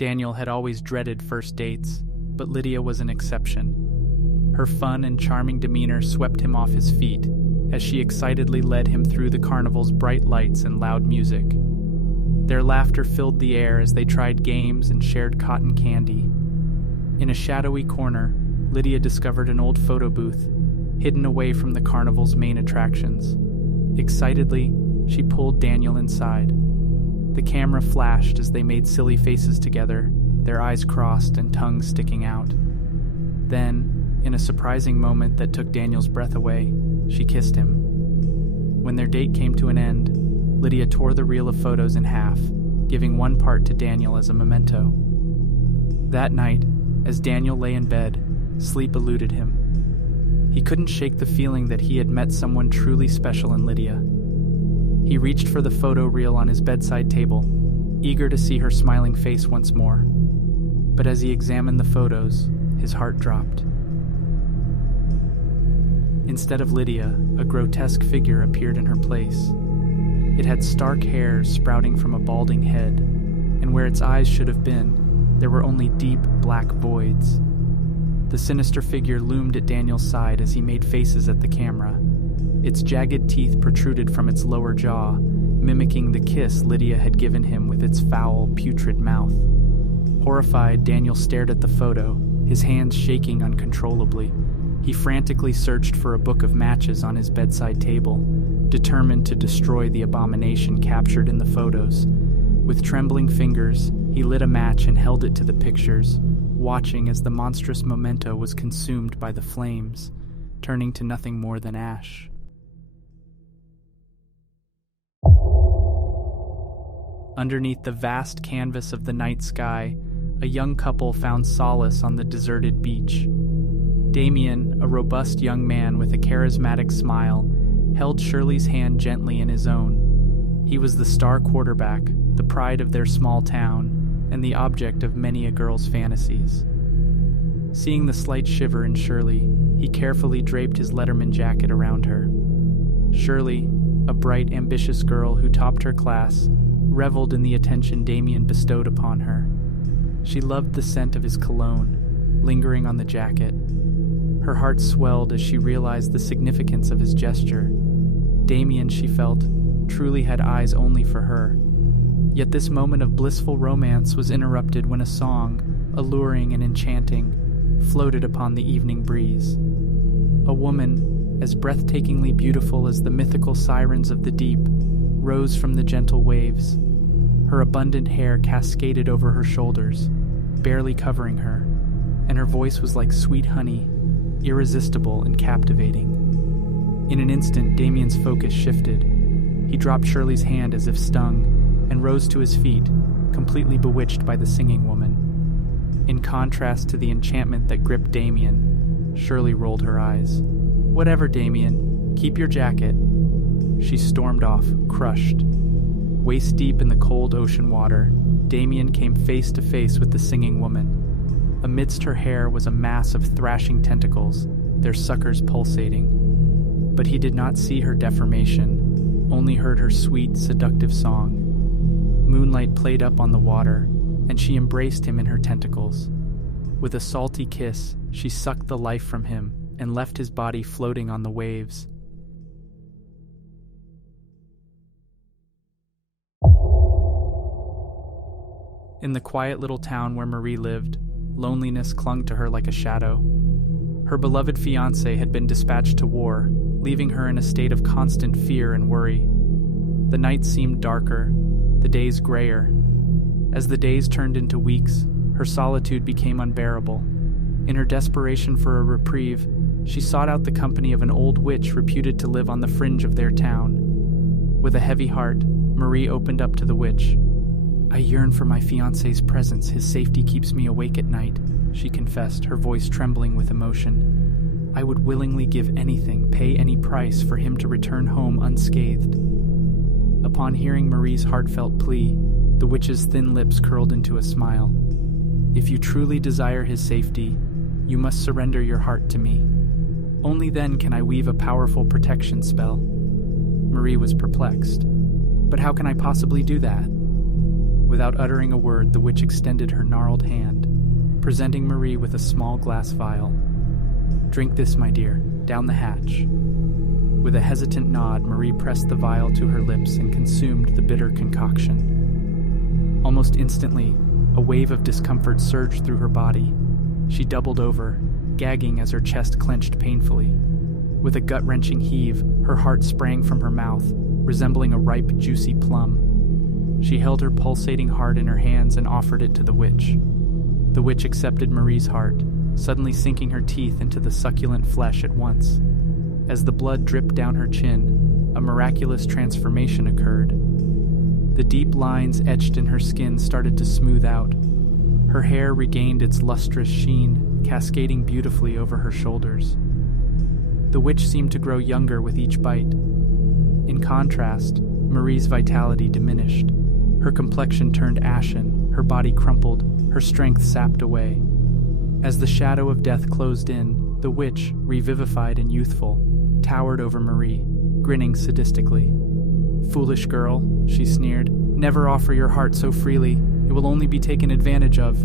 Daniel had always dreaded first dates, but Lydia was an exception. Her fun and charming demeanor swept him off his feet as she excitedly led him through the carnival's bright lights and loud music. Their laughter filled the air as they tried games and shared cotton candy. In a shadowy corner, Lydia discovered an old photo booth, hidden away from the carnival's main attractions. Excitedly, she pulled Daniel inside. The camera flashed as they made silly faces together, their eyes crossed and tongues sticking out. Then, in a surprising moment that took Daniel's breath away, she kissed him. When their date came to an end, Lydia tore the reel of photos in half, giving one part to Daniel as a memento. That night, as Daniel lay in bed, sleep eluded him. He couldn't shake the feeling that he had met someone truly special in Lydia. He reached for the photo reel on his bedside table, eager to see her smiling face once more. But as he examined the photos, his heart dropped. Instead of Lydia, a grotesque figure appeared in her place. It had stark hairs sprouting from a balding head, and where its eyes should have been, there were only deep, black voids. The sinister figure loomed at Daniel's side as he made faces at the camera. Its jagged teeth protruded from its lower jaw, mimicking the kiss Lydia had given him with its foul, putrid mouth. Horrified, Daniel stared at the photo, his hands shaking uncontrollably. He frantically searched for a book of matches on his bedside table, determined to destroy the abomination captured in the photos. With trembling fingers, he lit a match and held it to the pictures, watching as the monstrous memento was consumed by the flames, turning to nothing more than ash. Underneath the vast canvas of the night sky, a young couple found solace on the deserted beach. Damien, a robust young man with a charismatic smile, held Shirley's hand gently in his own. He was the star quarterback, the pride of their small town, and the object of many a girl's fantasies. Seeing the slight shiver in Shirley, he carefully draped his Letterman jacket around her. Shirley, a bright, ambitious girl who topped her class, reveled in the attention Damien bestowed upon her. She loved the scent of his cologne, lingering on the jacket. Her heart swelled as she realized the significance of his gesture. Damien, she felt, truly had eyes only for her. Yet this moment of blissful romance was interrupted when a song, alluring and enchanting, floated upon the evening breeze. A woman, as breathtakingly beautiful as the mythical sirens of the deep, rose from the gentle waves. Her abundant hair cascaded over her shoulders, barely covering her, and her voice was like sweet honey, irresistible and captivating. In an instant, Damien's focus shifted. He dropped Shirley's hand as if stung, and rose to his feet, completely bewitched by the singing woman. In contrast to the enchantment that gripped Damien, Shirley rolled her eyes. "Whatever, Damien, keep your jacket." She stormed off, crushed. Waist deep in the cold ocean water, Damien came face to face with the singing woman. Amidst her hair was a mass of thrashing tentacles, their suckers pulsating. But he did not see her deformation, only heard her sweet, seductive song. Moonlight played up on the water, and she embraced him in her tentacles. With a salty kiss, she sucked the life from him and left his body floating on the waves. In the quiet little town where Marie lived, loneliness clung to her like a shadow. Her beloved fiancé had been dispatched to war, leaving her in a state of constant fear and worry. The nights seemed darker, the days grayer. As the days turned into weeks, her solitude became unbearable. In her desperation for a reprieve, she sought out the company of an old witch reputed to live on the fringe of their town. With a heavy heart, Marie opened up to the witch. "I yearn for my fiancé's presence. His safety keeps me awake at night," she confessed, her voice trembling with emotion. "I would willingly give anything, pay any price for him to return home unscathed." Upon hearing Marie's heartfelt plea, the witch's thin lips curled into a smile. "If you truly desire his safety, you must surrender your heart to me. Only then can I weave a powerful protection spell." Marie was perplexed. "But how can I possibly do that?" Without uttering a word, the witch extended her gnarled hand, presenting Marie with a small glass vial. "Drink this, my dear, down the hatch." With a hesitant nod, Marie pressed the vial to her lips and consumed the bitter concoction. Almost instantly, a wave of discomfort surged through her body. She doubled over, gagging as her chest clenched painfully. With a gut-wrenching heave, her heart sprang from her mouth, resembling a ripe, juicy plum. She held her pulsating heart in her hands and offered it to the witch. The witch accepted Marie's heart, suddenly sinking her teeth into the succulent flesh at once. As the blood dripped down her chin, a miraculous transformation occurred. The deep lines etched in her skin started to smooth out. Her hair regained its lustrous sheen, cascading beautifully over her shoulders. The witch seemed to grow younger with each bite. In contrast, Marie's vitality diminished. Her complexion turned ashen, her body crumpled, her strength sapped away. As the shadow of death closed in, the witch, revivified and youthful, towered over Marie, grinning sadistically. "Foolish girl," she sneered, "never offer your heart so freely. It will only be taken advantage of."